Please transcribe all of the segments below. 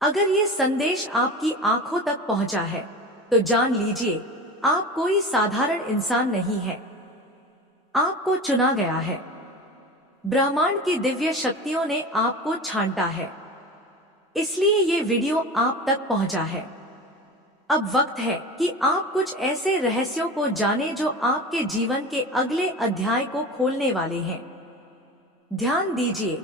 अगर ये संदेश आपकी आंखों तक पहुंचा है तो जान लीजिए आप कोई साधारण इंसान नहीं है। आपको चुना गया है। ब्रह्मांड की दिव्य शक्तियों ने आपको छांटा है, इसलिए ये वीडियो आप तक पहुंचा है। अब वक्त है कि आप कुछ ऐसे रहस्यों को जानें जो आपके जीवन के अगले अध्याय को खोलने वाले हैं। ध्यान दीजिए,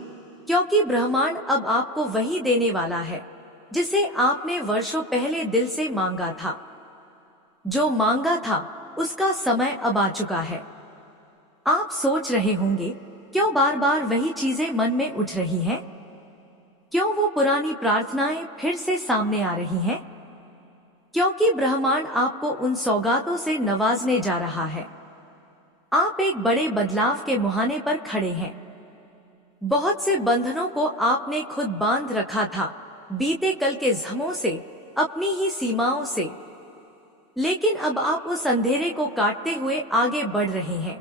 क्योंकि ब्रह्मांड अब आपको वही देने वाला है जिसे आपने वर्षों पहले दिल से मांगा था। जो मांगा था उसका समय अब आ चुका है। आप सोच रहे होंगे, क्यों बार बार वही चीजें मन में उठ रही हैं? क्यों वो पुरानी प्रार्थनाएं फिर से सामने आ रही हैं? क्योंकि ब्रह्मांड आपको उन सौगातों से नवाजने जा रहा है। आप एक बड़े बदलाव के मुहाने पर खड़े हैं। बहुत से बंधनों को आपने खुद बांध रखा था, बीते कल के ज़ख्मों से, अपनी ही सीमाओं से। लेकिन अब आप उस अंधेरे को काटते हुए आगे बढ़ रहे हैं।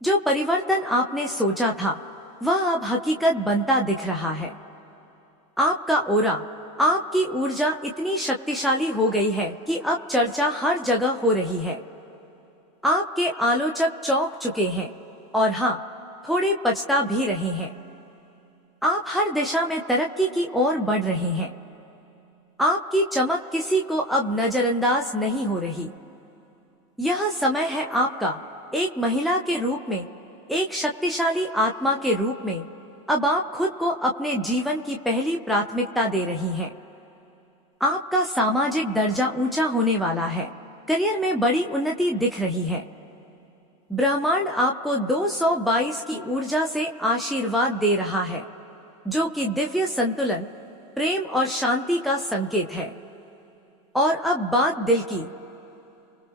जो परिवर्तन आपने सोचा था वह अब हकीकत बनता दिख रहा है। आपका ओरा, आपकी ऊर्जा इतनी शक्तिशाली हो गई है कि अब चर्चा हर जगह हो रही है। आपके आलोचक चौंक चुके हैं और हाँ, थोड़े पछता भी रहे हैं। आप हर दिशा में तरक्की की ओर बढ़ रहे हैं। आपकी चमक किसी को अब नजरअंदाज नहीं हो रही। यह समय है आपका, एक महिला के रूप में, एक शक्तिशाली आत्मा के रूप में। अब आप खुद को अपने जीवन की पहली प्राथमिकता दे रही हैं। आपका सामाजिक दर्जा ऊंचा होने वाला है, करियर में बड़ी उन्नति दिख रही है। ब्रह्मांड आपको 222 की ऊर्जा से आशीर्वाद दे रहा है, जो कि दिव्य संतुलन, प्रेम और शांति का संकेत है। और अब बात दिल की।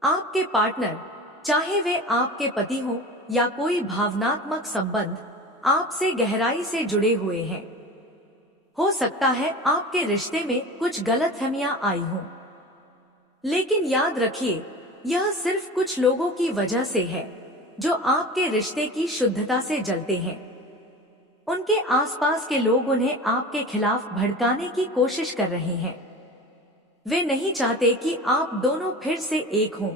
आपके पार्टनर, चाहे वे आपके पति हों या कोई भावनात्मक संबंध, आपसे गहराई से जुड़े हुए हैं। हो सकता है आपके रिश्ते में कुछ गलतफहमियां आई हों, लेकिन याद रखिए, यह सिर्फ कुछ लोगों की वजह से है जो आपके रिश्ते की शुद्धता से जलते हैं। उनके आसपास के लोग उन्हें आपके खिलाफ भड़काने की कोशिश कर रहे हैं। वे नहीं चाहते कि आप दोनों फिर से एक हों,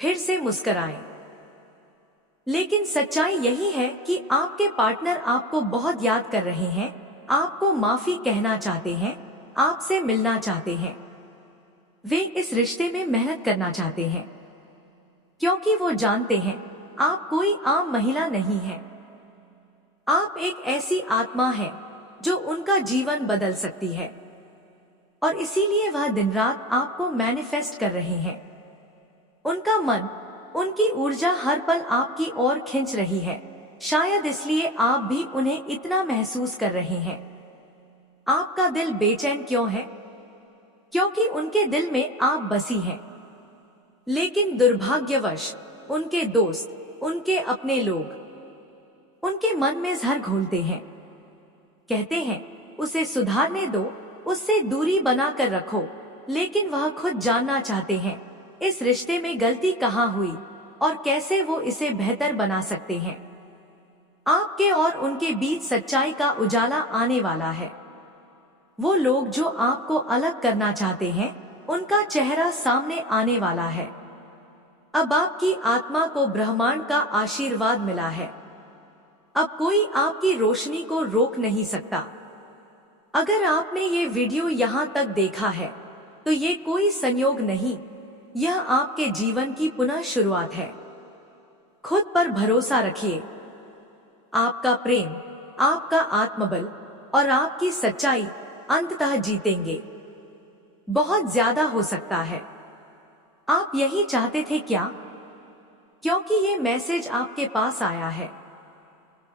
फिर से मुस्कुराएं। लेकिन सच्चाई यही है कि आपके पार्टनर आपको बहुत याद कर रहे हैं, आपको माफी कहना चाहते हैं, आपसे मिलना चाहते हैं। वे इस रिश्ते में मेहनत करना चाहते हैं, क्योंकि वो जानते हैं आप कोई आम महिला नहीं है। आप एक ऐसी आत्मा है जो उनका जीवन बदल सकती है, और इसीलिए वह दिन रात आपको मैनिफेस्ट कर रहे हैं। उनका मन, उनकी ऊर्जा हर पल आपकी ओर खींच रही है। शायद इसलिए आप भी उन्हें इतना महसूस कर रहे हैं। आपका दिल बेचैन क्यों है? क्योंकि उनके दिल में आप बसी हैं। लेकिन दुर्भाग्यवश उनके दोस्त, उनके अपने लोग उनके मन में जहर घोलते हैं। कहते हैं उसे सुधारने दो, उससे दूरी बनाकर रखो। लेकिन वह खुद जानना चाहते हैं इस रिश्ते में गलती कहाँ हुई और कैसे वो इसे बेहतर बना सकते हैं। आपके और उनके बीच सच्चाई का उजाला आने वाला है। वो लोग जो आपको अलग करना चाहते हैं, उनका चेहरा सामने आने वाला है। अब आपकी आत्मा को ब्रह्मांड का आशीर्वाद मिला है। अब कोई आपकी रोशनी को रोक नहीं सकता। अगर आपने ये वीडियो यहाँ तक देखा है तो ये कोई संयोग नहीं, यह आपके जीवन की पुनः शुरुआत है। खुद पर भरोसा रखिए। आपका प्रेम, आपका आत्मबल और आपकी सच्चाई अंततः जीतेंगे। बहुत ज्यादा हो सकता है। आप यही चाहते थे क्या? क्योंकि ये मैसेज आपके पास आया है,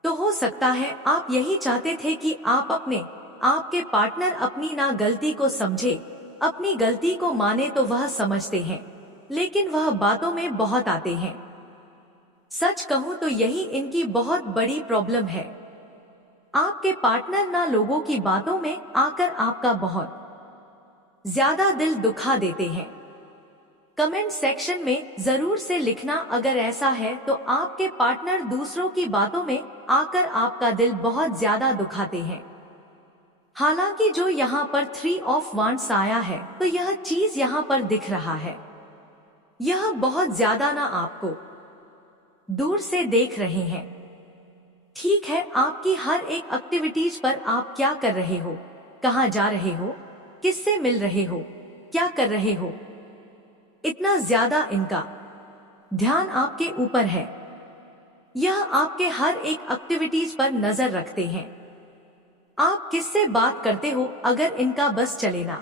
तो हो सकता है आप यही चाहते थे कि आपके पार्टनर अपनी ना गलती को समझे, अपनी गलती को माने। तो वह समझते हैं, लेकिन वह बातों में बहुत आते हैं। सच कहूं तो यही इनकी बहुत बड़ी प्रॉब्लम है। आपके पार्टनर ना लोगों की बातों में आकर आपका बहुत ज्यादा दिल दुखा देते हैं। कमेंट सेक्शन में जरूर से लिखना अगर ऐसा है तो आपके पार्टनर दूसरों की बातों में आकर आपका दिल बहुत ज्यादा दुखाते हैं। हालांकि जो यहाँ पर 3 ऑफ वांड्स आया है तो यह चीज यहाँ पर दिख रहा है, यह बहुत ज्यादा ना आपको दूर से देख रहे हैं। ठीक है, आपकी हर एक एक्टिविटीज पर आप क्या कर रहे हो, कहाँ जा रहे हो, किससे मिल रहे हो, क्या कर रहे हो, इतना ज्यादा इनका ध्यान आपके ऊपर है। यह आपके हर एक एक्टिविटीज पर नजर रखते हैं। आप किससे बात करते हो, अगर इनका बस चले ना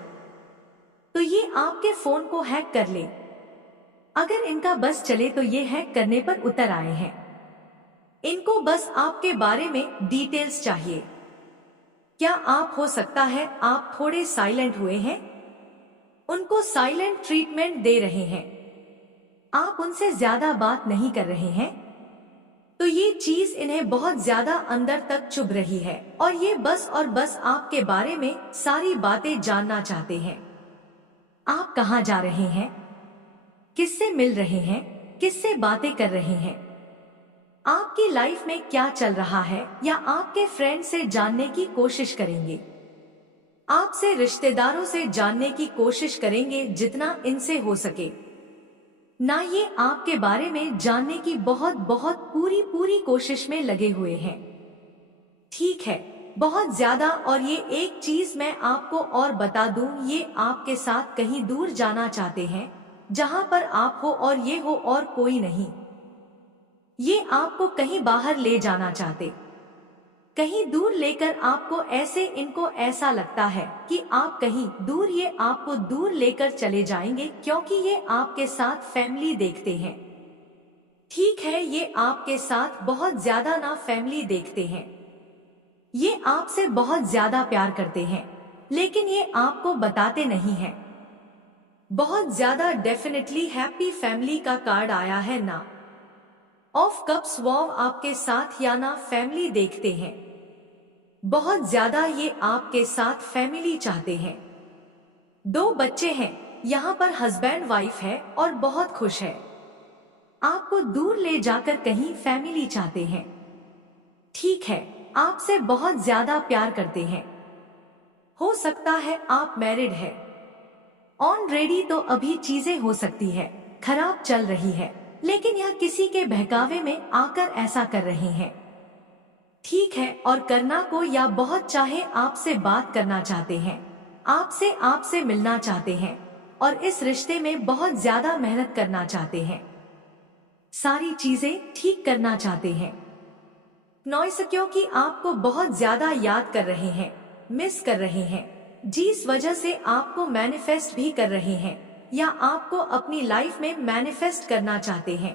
तो ये आपके फोन को हैक कर ले। अगर इनका बस चले तो ये हैक करने पर उतर आए हैं। इनको बस आपके बारे में डिटेल्स चाहिए। क्या आप हो सकता है आप थोड़े साइलेंट हुए हैं, उनको साइलेंट ट्रीटमेंट दे रहे हैं, आप उनसे ज्यादा बात नहीं कर रहे हैं, तो ये चीज इन्हें बहुत ज्यादा अंदर तक चुभ रही है और ये बस और बस आपके बारे में सारी बातें जानना चाहते हैं। आप कहाँ जा रहे हैं, किससे मिल रहे हैं, किससे बातें कर रहे हैं, आपकी लाइफ में क्या चल रहा है, या आपके फ्रेंड से जानने की कोशिश करेंगे, आपसे रिश्तेदारों से जानने की कोशिश करेंगे जितना इनसे हो सके। ना ये आपके बारे में जानने की बहुत बहुत पूरी कोशिश में लगे हुए हैं। ठीक है, बहुत ज्यादा। और ये एक चीज मैं आपको और बता दूं, ये आपके साथ कहीं दूर जाना चाहते हैं, जहां पर आप हो और ये हो और कोई नहीं। ये आपको कहीं बाहर ले जाना चाहते, कहीं दूर लेकर आपको ऐसे, इनको ऐसा लगता है कि आप कहीं दूर, ये आपको दूर लेकर चले जाएंगे क्योंकि ये आपके साथ फैमिली देखते हैं। ठीक है, ये आपके साथ बहुत ज्यादा ना फैमिली देखते हैं, ये आपसे बहुत ज्यादा प्यार करते हैं, लेकिन ये आपको बताते नहीं हैं। बहुत ज्यादा डेफिनेटली हैप्पी फैमिली का कार्ड आया है ना ऑफ कप्स। वॉव आपके साथ या ना फैमिली देखते हैं, बहुत ज्यादा ये आपके साथ फैमिली चाहते हैं। 2 बच्चे हैं, यहाँ पर हस्बैंड वाइफ है और बहुत खुश है, आपको दूर ले जाकर कहीं फैमिली चाहते हैं। ठीक है, आपसे बहुत ज्यादा प्यार करते हैं। हो सकता है आप मैरिड है, ऑलरेडी, तो अभी चीजें हो सकती है खराब चल रही है, लेकिन यह किसी के बहकावे में आकर ऐसा कर रहे हैं। ठीक है, और करना को या बहुत चाहे आपसे बात करना चाहते हैं, आपसे मिलना चाहते हैं और इस रिश्ते में बहुत ज्यादा मेहनत करना चाहते हैं, सारी चीजें ठीक करना चाहते हैं। नॉइस, क्योंकि आपको बहुत ज्यादा याद कर रहे हैं, मिस कर रहे हैं, जिस वजह से आपको मैनिफेस्ट भी कर रहे हैं या आपको अपनी लाइफ में मैनिफेस्ट करना चाहते हैं।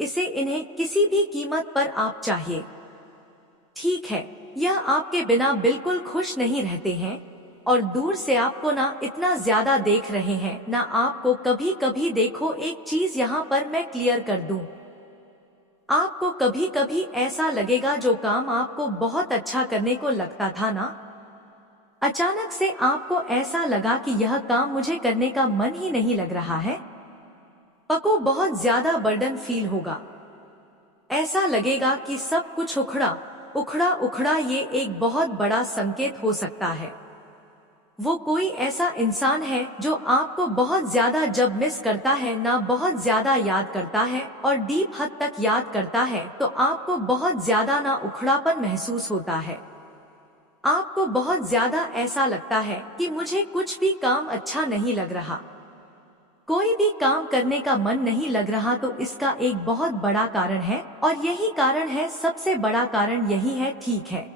इसे इन्हें किसी भी कीमत पर आप चाहिए। ठीक है, यह आपके बिना बिल्कुल खुश नहीं रहते हैं और दूर से आपको ना इतना ज्यादा देख रहे हैं ना आपको कभी कभी। देखो, एक चीज यहाँ पर मैं क्लियर कर दूं, आपको कभी कभी ऐसा लगेगा जो काम आपको बहुत अच्छा करने को लगता था ना, अचानक से आपको ऐसा लगा कि यह काम मुझे करने का मन ही नहीं लग रहा है। पको बहुत ज्यादा बर्डन फील होगा, ऐसा लगेगा कि सब कुछ उखड़ा। ये एक बहुत बड़ा संकेत हो सकता है। वो कोई ऐसा इंसान है जो आपको बहुत ज्यादा जब मिस करता है ना, बहुत ज्यादा याद करता है और डीप हद तक याद करता है, तो आपको बहुत ज्यादा ना उखड़ापन महसूस होता है। आपको बहुत ज्यादा ऐसा लगता है कि मुझे कुछ भी काम अच्छा नहीं लग रहा, कोई भी काम करने का मन नहीं लग रहा। तो इसका एक बहुत बड़ा कारण है और यही कारण है, सबसे बड़ा कारण यही है। ठीक है,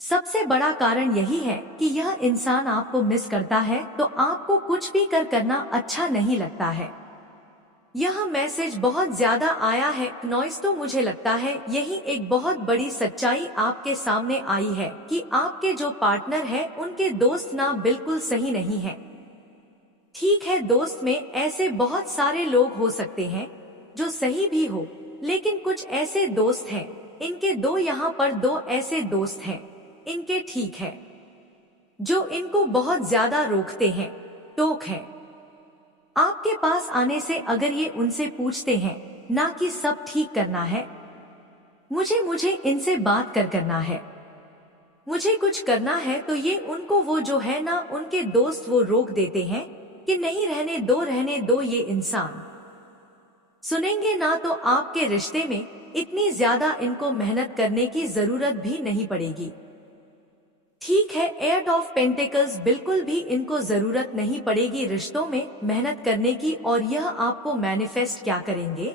सबसे बड़ा कारण यही है कि यह इंसान आपको मिस करता है, तो आपको कुछ भी करना अच्छा नहीं लगता है। यह मैसेज बहुत ज्यादा आया है नॉइस, तो मुझे लगता है यही एक बहुत बड़ी सच्चाई आपके सामने आई है कि आपके जो पार्टनर है उनके दोस्त ना बिल्कुल सही नहीं है। ठीक है, दोस्त में ऐसे बहुत सारे लोग हो सकते हैं जो सही भी हो, लेकिन कुछ ऐसे दोस्त हैं, इनके यहाँ पर 2 ऐसे दोस्त हैं इनके, ठीक है, जो इनको बहुत ज्यादा रोकते हैं, टोक है आपके पास आने से। अगर ये उनसे पूछते हैं ना कि सब ठीक करना है, मुझे इनसे बात करना है, मुझे कुछ करना है तो ये उनको वो जो है ना उनके दोस्त वो रोक देते हैं कि नहीं रहने दो ये इंसान सुनेंगे ना तो आपके रिश्ते में इतनी ज्यादा इनको मेहनत करने की जरूरत भी नहीं पड़ेगी। ठीक है, एट ऑफ पेंटिकल्स बिल्कुल भी इनको जरूरत नहीं पड़ेगी रिश्तों में मेहनत करने की। और यह आपको मैनिफेस्ट क्या करेंगे,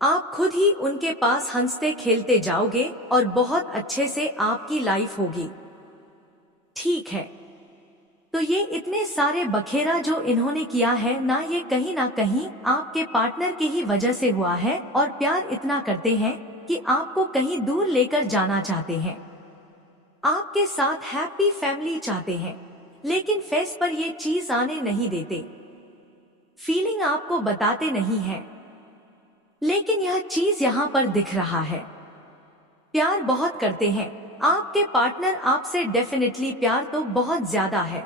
आप खुद ही उनके पास हंसते खेलते जाओगे और बहुत अच्छे से आपकी लाइफ होगी। ठीक है, तो ये इतने सारे बखेरा जो इन्होंने किया है ना, ये कहीं ना कहीं आपके पार्टनर की ही वजह से हुआ है। और प्यार इतना करते हैं कि आपको कहीं दूर लेकर जाना चाहते हैं, आपके साथ हैप्पी फैमिली चाहते हैं, लेकिन फेस पर ये चीज आने नहीं देते। फीलिंग आपको बताते नहीं है, लेकिन यह चीज यहाँ पर दिख रहा है। प्यार बहुत करते हैं आपके पार्टनर आपसे, डेफिनेटली प्यार तो बहुत ज्यादा है।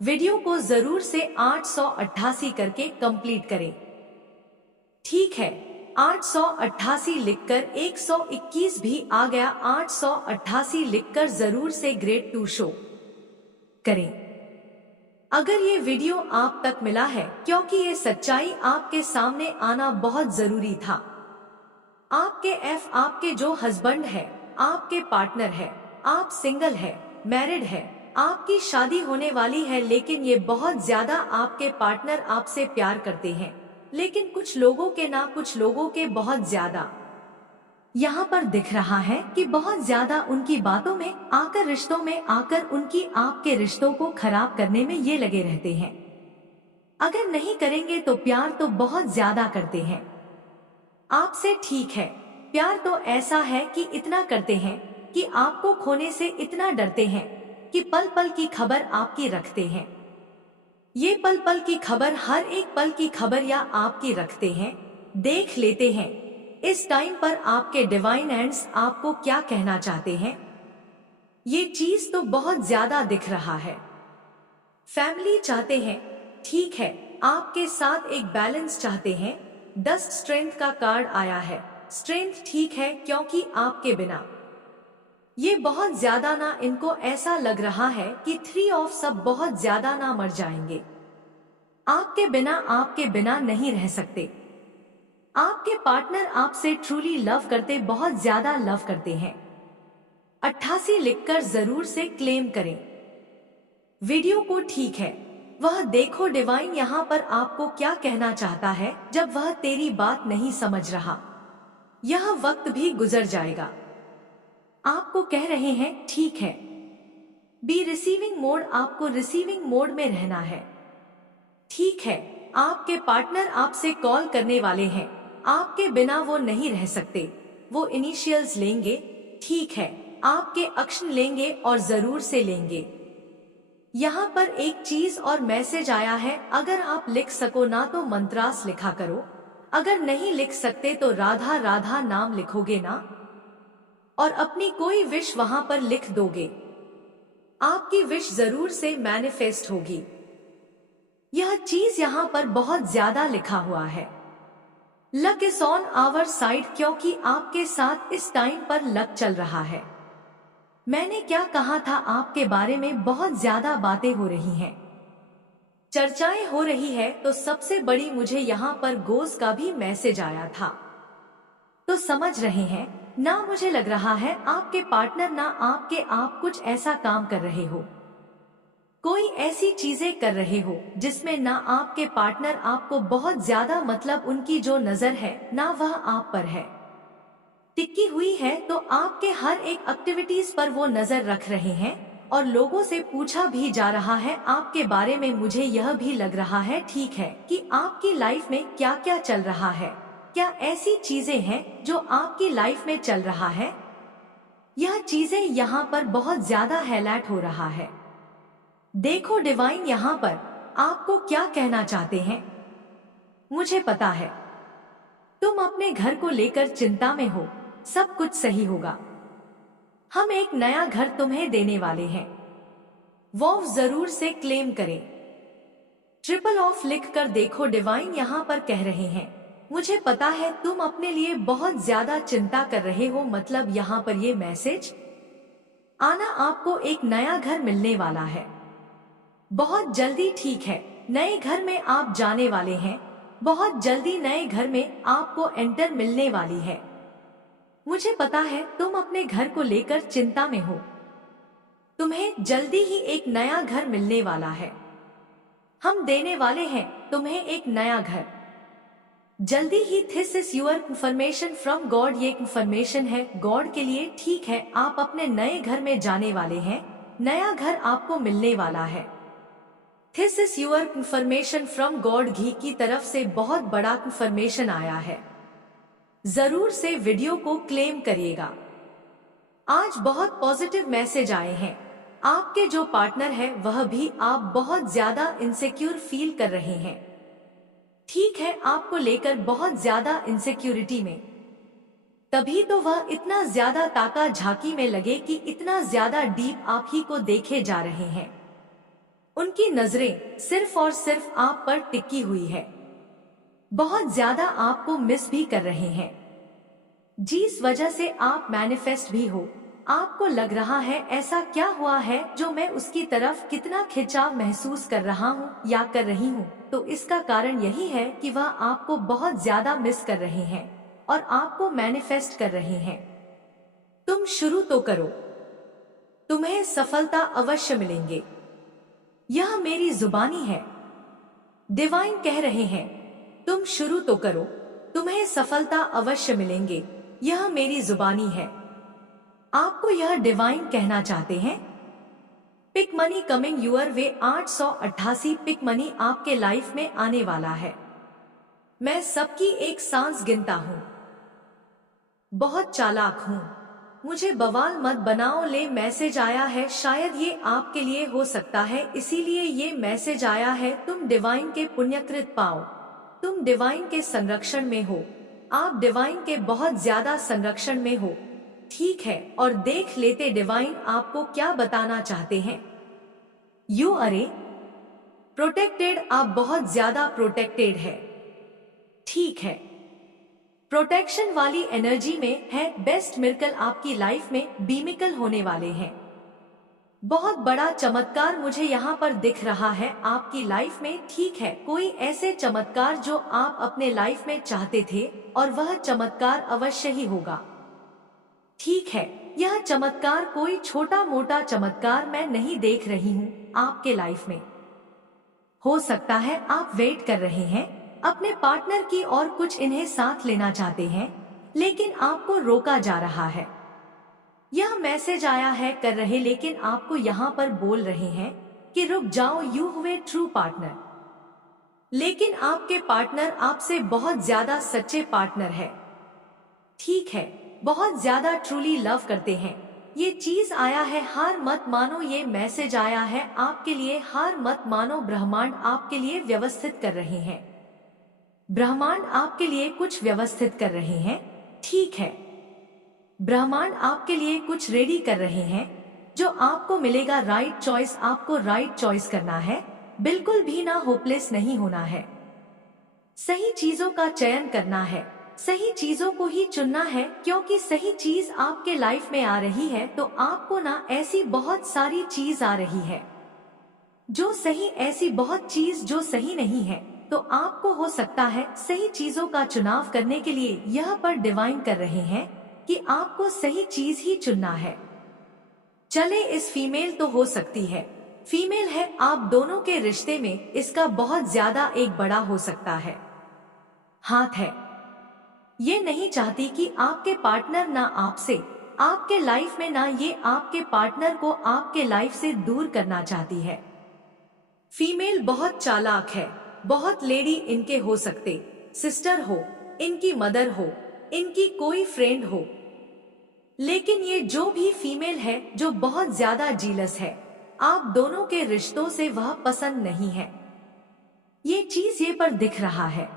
वीडियो को जरूर से 888 करके कंप्लीट करें। ठीक है, 888 लिखकर 121 भी आ गया। 888 लिखकर जरूर से ग्रेड 2 शो करें अगर ये वीडियो आप तक मिला है, क्योंकि ये सच्चाई आपके सामने आना बहुत जरूरी था। आपके जो हस्बैंड है, आपके पार्टनर है, आप सिंगल है, मैरिड है, आपकी शादी होने वाली है, लेकिन ये बहुत ज्यादा आपके पार्टनर आपसे प्यार करते हैं, लेकिन कुछ लोगों के ना, कुछ लोगों के बहुत ज्यादा यहाँ पर दिख रहा है कि बहुत ज्यादा उनकी बातों में आकर, रिश्तों में आकर उनकी आपके रिश्तों को खराब करने में ये लगे रहते हैं। अगर नहीं करेंगे तो प्यार तो बहुत ज्यादा करते हैं आपसे। ठीक है, प्यार तो ऐसा है कि इतना करते हैं कि आपको खोने से इतना डरते हैं कि पल पल की खबर आपकी रखते हैं। ये पल पल की खबर, हर एक पल की खबर या आपकी रखते हैं, देख लेते हैं। इस टाइम पर आपके डिवाइन एंड्स आपको क्या कहना चाहते हैं, ये चीज तो बहुत ज्यादा दिख रहा है। फैमिली चाहते हैं, ठीक है, आपके साथ एक बैलेंस चाहते हैं। 10 स्ट्रेंथ का कार्ड आया है। स्ट्रेंथ ठीक है, क्योंकि आपके बिना ये बहुत ज्यादा ना, इनको ऐसा लग रहा है कि 3 ऑफ सब बहुत ज्यादा ना मर जाएंगे। आपके बिना नहीं रह सकते। आपके पार्टनर आपसे ट्रूली लव करते, बहुत ज्यादा लव करते हैं। 88 लिखकर जरूर से क्लेम करें वीडियो को। ठीक है, वह देखो डिवाइन यहाँ पर आपको क्या कहना चाहता है। जब वह तेरी बात नहीं समझ रहा, यह वक्त भी गुजर जाएगा। आपको कह रहे हैं, ठीक है, बी रिसीविंग मोड, आपको रिसीविंग मोड में रहना है। ठीक है, आपके पार्टनर आपसे कॉल करने वाले हैं, आपके बिना वो नहीं रह सकते। वो इनिशियल्स लेंगे, ठीक है, आपके एक्शन लेंगे और जरूर से लेंगे। यहाँ पर एक चीज और मैसेज आया है, अगर आप लिख सको ना तो मंत्रास लिखा करो, अगर नहीं लिख सकते तो राधा राधा नाम लिखोगे ना, और अपनी कोई विश वहां पर लिख दोगे। आपकी विश जरूर से मैनिफेस्ट होगी। यह चीज यहाँ पर बहुत ज्यादा लिखा हुआ है। Luck is on our side, क्योंकि आपके साथ इस टाइम पर लक चल रहा है। मैंने क्या कहा था, आपके बारे में बहुत ज्यादा बातें हो रही हैं, चर्चाएं हो रही है। तो सबसे बड़ी मुझे यहाँ पर गोस का भी मैसेज आया था। तो समझ रहे हैं ना, मुझे लग रहा है आपके पार्टनर ना आपके आप कुछ ऐसा काम कर रहे हो, कोई ऐसी चीजें कर रहे हो जिसमें ना आपके पार्टनर आपको बहुत ज्यादा, मतलब उनकी जो नजर है ना वह आप पर है, टिकी हुई है। तो आपके हर एक एक्टिविटीज पर वो नजर रख रहे हैं और लोगों से पूछा भी जा रहा है आपके बारे में। मुझे यह भी लग रहा है, ठीक है, कि आपकी लाइफ में क्या क्या चल रहा है, क्या ऐसी चीजें हैं जो आपकी लाइफ में चल रहा है। यह चीजें यहाँ पर बहुत ज्यादा हाईलाइट हो रहा है। देखो डिवाइन यहाँ पर आपको क्या कहना चाहते हैं। मुझे पता है तुम अपने घर को लेकर चिंता में हो, सब कुछ सही होगा। हम एक नया घर तुम्हें देने वाले हैं। वो जरूर से क्लेम करें। ट्रिपल ऑफ लिखकर देखो डिवाइन यहाँ पर कह रहे हैं, मुझे पता है तुम अपने लिए बहुत ज्यादा चिंता कर रहे हो। मतलब यहाँ पर ये मैसेज आना आपको एक नया घर मिलने वाला है। बहुत जल्दी, ठीक है। नए घर में आप जाने वाले हैं। बहुत जल्दी नए घर में आपको एंटर मिलने वाली है। मुझे पता है तुम अपने घर को लेकर चिंता में हो। तुम्हें जल्दी ही एक नया घर मिलने वाला है। हम देने वाले हैं तुम्हें एक नया घर जल्दी ही। This is your information from God. ये इंफॉर्मेशन है गॉड के लिए, ठीक है। आप अपने नए घर में जाने वाले हैं। नया घर आपको मिलने वाला है। This is your information from God. घी की तरफ से बहुत बड़ा इंफॉर्मेशन आया है। जरूर से वीडियो को क्लेम करिएगा। आज बहुत पॉजिटिव मैसेज आए हैं। आपके जो पार्टनर है वह भी आप बहुत ज्यादा इनसिक्योर फील कर रहे हैं। ठीक है, आपको लेकर बहुत ज्यादा इनसिक्योरिटी में। तभी तो वह इतना ज्यादा ताका झांकी में लगे कि इतना ज्यादा डीप आप ही को देखे जा रहे हैं। उनकी नजरें सिर्फ और सिर्फ आप पर टिकी हुई है। बहुत ज्यादा आपको मिस भी कर रहे हैं। जिस वजह से आप मैनिफेस्ट भी हो। आपको लग रहा है ऐसा क्या हुआ है जो मैं उसकी तरफ कितना खिंचाव महसूस कर रहा हूँ या कर रही हूँ। तो इसका कारण यही है कि वह आपको बहुत ज्यादा मिस कर रहे हैं और आपको मैनिफेस्ट कर रहे हैं। तुम शुरू तो करो, तुम्हें सफलता अवश्य मिलेंगे। यह मेरी जुबानी है। डिवाइन कह रहे हैं तुम शुरू तो करो, तुम्हें सफलता अवश्य मिलेंगे। यह मेरी जुबानी है। आपको यह डिवाइन कहना चाहते हैं। Pick money coming your way. 888 pick money आपके लाइफ में आने वाला है। मैं सबकी एक सांस गिनता हूँ। बहुत चालाक हूँ, मुझे बवाल मत बनाओ। ले मैसेज आया है, शायद ये आपके लिए हो सकता है, इसीलिए ये मैसेज आया है। तुम डिवाइन के पुण्यकृत पाओ। तुम डिवाइन के संरक्षण में हो। आप डिवाइन के बहुत ज्यादा संरक्षण में हो। ठीक है, और देख लेते डिवाइन आपको क्या बताना चाहते हैं। यू अरे प्रोटेक्टेड। आप बहुत ज्यादा प्रोटेक्टेड है। ठीक है, प्रोटेक्शन वाली एनर्जी में है। बेस्ट मिरेकल आपकी लाइफ में बीमिकल होने वाले हैं। बहुत बड़ा चमत्कार मुझे यहाँ पर दिख रहा है आपकी लाइफ में। ठीक है, कोई ऐसे चमत्कार जो आप अपने लाइफ में चाहते थे और वह चमत्कार अवश्य ही होगा। ठीक है, यह चमत्कार कोई छोटा मोटा चमत्कार मैं नहीं देख रही हूँ आपके लाइफ में। हो सकता है आप वेट कर रहे हैं अपने पार्टनर की और कुछ इन्हें साथ लेना चाहते हैं, लेकिन आपको रोका जा रहा है। यह मैसेज आया है कर रहे, लेकिन आपको यहाँ पर बोल रहे हैं कि रुक जाओ, यू हुए ट्रू पार्टनर। लेकिन आपके पार्टनर आपसे बहुत ज्यादा सच्चे पार्टनर है। ठीक है, बहुत ज्यादा ट्रूली लव करते हैं। ये चीज आया है, हार मत मानो। ये मैसेज आया है आपके लिए, हार मत मानो। ब्रह्मांड आपके लिए व्यवस्थित कर रहे हैं। ब्रह्मांड आपके लिए कुछ व्यवस्थित कर रहे हैं। ठीक है, ब्रह्मांड आपके लिए कुछ रेडी कर रहे हैं जो आपको मिलेगा। राइट चॉइस, आपको राइट चॉइस करना है। बिल्कुल भी ना होपलेस नहीं होना है। सही चीजों का चयन करना है, सही चीजों को ही चुनना है, क्योंकि सही चीज आपके लाइफ में आ रही है तो आपको ना ऐसी बहुत सारी चीज आ रही है जो सही, ऐसी बहुत चीज जो सही नहीं है। तो आपको हो सकता है सही चीजों का चुनाव करने के लिए यह पर डिवाइन कर रहे हैं कि आपको सही चीज ही चुनना है। चले, इस फीमेल तो हो सकती है, फीमेल है, आप दोनों के रिश्ते में इसका बहुत ज्यादा एक बड़ा हो सकता है हाथ है। ये नहीं चाहती कि आपके पार्टनर ना आपसे, आपके लाइफ में ना, ये आपके पार्टनर को आपके लाइफ से दूर करना चाहती है। फीमेल बहुत चालाक है, बहुत लेडी इनके हो सकते, सिस्टर हो, इनकी मदर हो, इनकी कोई फ्रेंड हो। लेकिन ये जो भी फीमेल है जो बहुत ज्यादा जीलस है, आप दोनों के रिश्तों से वह पसंद नहीं है। ये चीज ये पर दिख रहा है।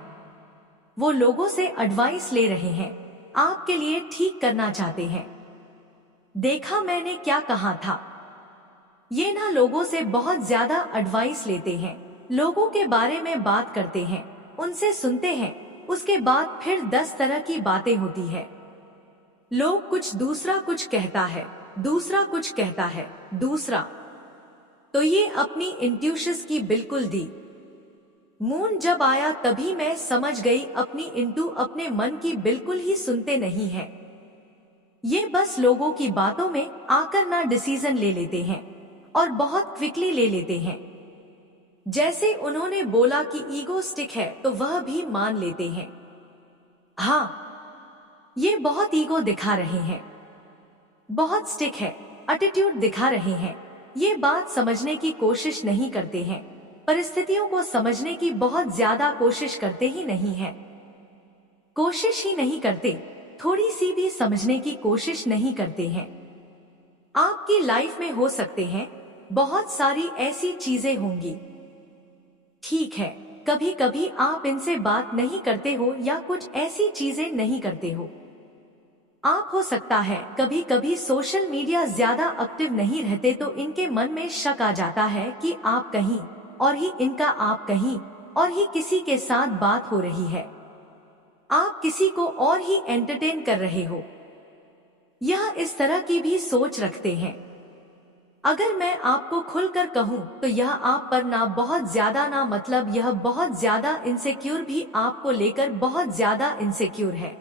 वो लोगों से एडवाइस ले रहे हैं, आपके लिए ठीक करना चाहते हैं। देखा मैंने क्या कहा था। ये ना लोगों से बहुत ज्यादा एडवाइस लेते हैं, लोगों के बारे में बात करते हैं, उनसे सुनते हैं, उसके बाद फिर 10 तरह की बातें होती है। लोग कुछ दूसरा कुछ कहता है, दूसरा कुछ कहता है, दूसरा। तो ये अपनी इंट्यूशंस की बिल्कुल दी। मून जब आया तभी मैं समझ गई अपनी इंटू अपने मन की बिल्कुल ही सुनते नहीं है। ये बस लोगों की बातों में आकर ना डिसीजन ले लेते हैं और बहुत क्विकली ले लेते हैं। जैसे उन्होंने बोला कि ईगोस्टिक है तो वह भी मान लेते हैं। हाँ, ये बहुत ईगो दिखा रहे हैं, बहुत स्टिक है, एटीट्यूड दिखा रहे हैं। ये बात समझने की कोशिश नहीं करते हैं, परिस्थितियों को समझने की बहुत ज्यादा कोशिश करते ही नहीं हैं। कोशिश ही नहीं करते, थोड़ी सी भी समझने की कोशिश नहीं करते हैं। आपकी लाइफ में हो सकते हैं बहुत सारी ऐसी चीजें होंगी, ठीक है, कभी कभी आप इनसे बात नहीं करते हो या कुछ ऐसी चीजें नहीं करते हो। आप हो सकता है कभी कभी सोशल मीडिया ज्यादा एक्टिव नहीं रहते तो इनके मन में शक आ जाता है कि आप कहीं और ही इनका आप कहीं और ही किसी के साथ बात हो रही है, आप किसी को और ही एंटरटेन कर रहे हो। यह इस तरह की भी सोच रखते हैं। अगर मैं आपको खुलकर कहूं तो यह आप पर ना बहुत ज्यादा ना मतलब यह बहुत ज्यादा इनसिक्योर भी आपको लेकर बहुत ज्यादा इनसिक्योर है।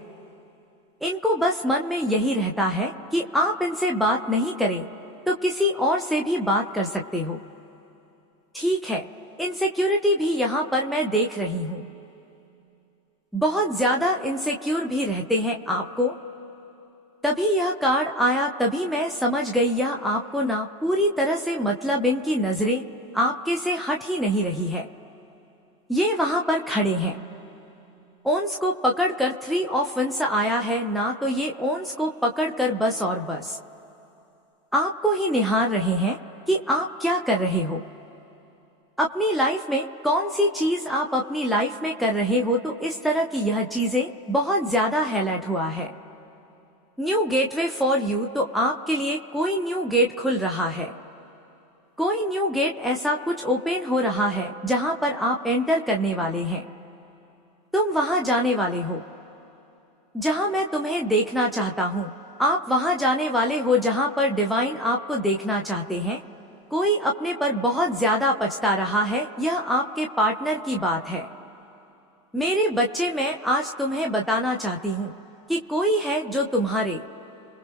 इनको बस मन में यही रहता है कि आप इनसे बात नहीं करें तो किसी और से भी बात कर सकते हो। ठीक है, इनसिक्योरिटी भी यहाँ पर मैं देख रही हूँ, बहुत ज्यादा इनसिक्योर भी रहते हैं आपको। तभी यह कार्ड आया, तभी मैं समझ गई यह आपको ना पूरी तरह से मतलब इनकी नजरें आपके से हट ही नहीं रही है। ये वहां पर खड़े हैं, ओन्स को पकड़कर 3 ऑफ वंस आया है ना, तो ये ओन्स को पकड़कर बस और बस आपको ही निहार रहे हैं कि आप क्या कर रहे हो अपनी लाइफ में, कौन सी चीज आप अपनी लाइफ में कर रहे हो। तो इस तरह की यह चीजें बहुत ज्यादा हाईलाइट हुआ है। न्यू गेटवे फॉर यू, तो आपके लिए कोई न्यू गेट खुल रहा है, कोई न्यू गेट ऐसा कुछ ओपन हो रहा है जहां पर आप एंटर करने वाले हैं। तुम वहां जाने वाले हो जहां मैं तुम्हें देखना चाहता हूं, आप वहां जाने वाले हो जहां पर डिवाइन आपको देखना चाहते हैं। कोई अपने पर बहुत ज्यादा पछता रहा है, यह आपके पार्टनर की बात है। मेरे बच्चे, मैं आज तुम्हें बताना चाहती हूँ कि कोई है जो तुम्हारे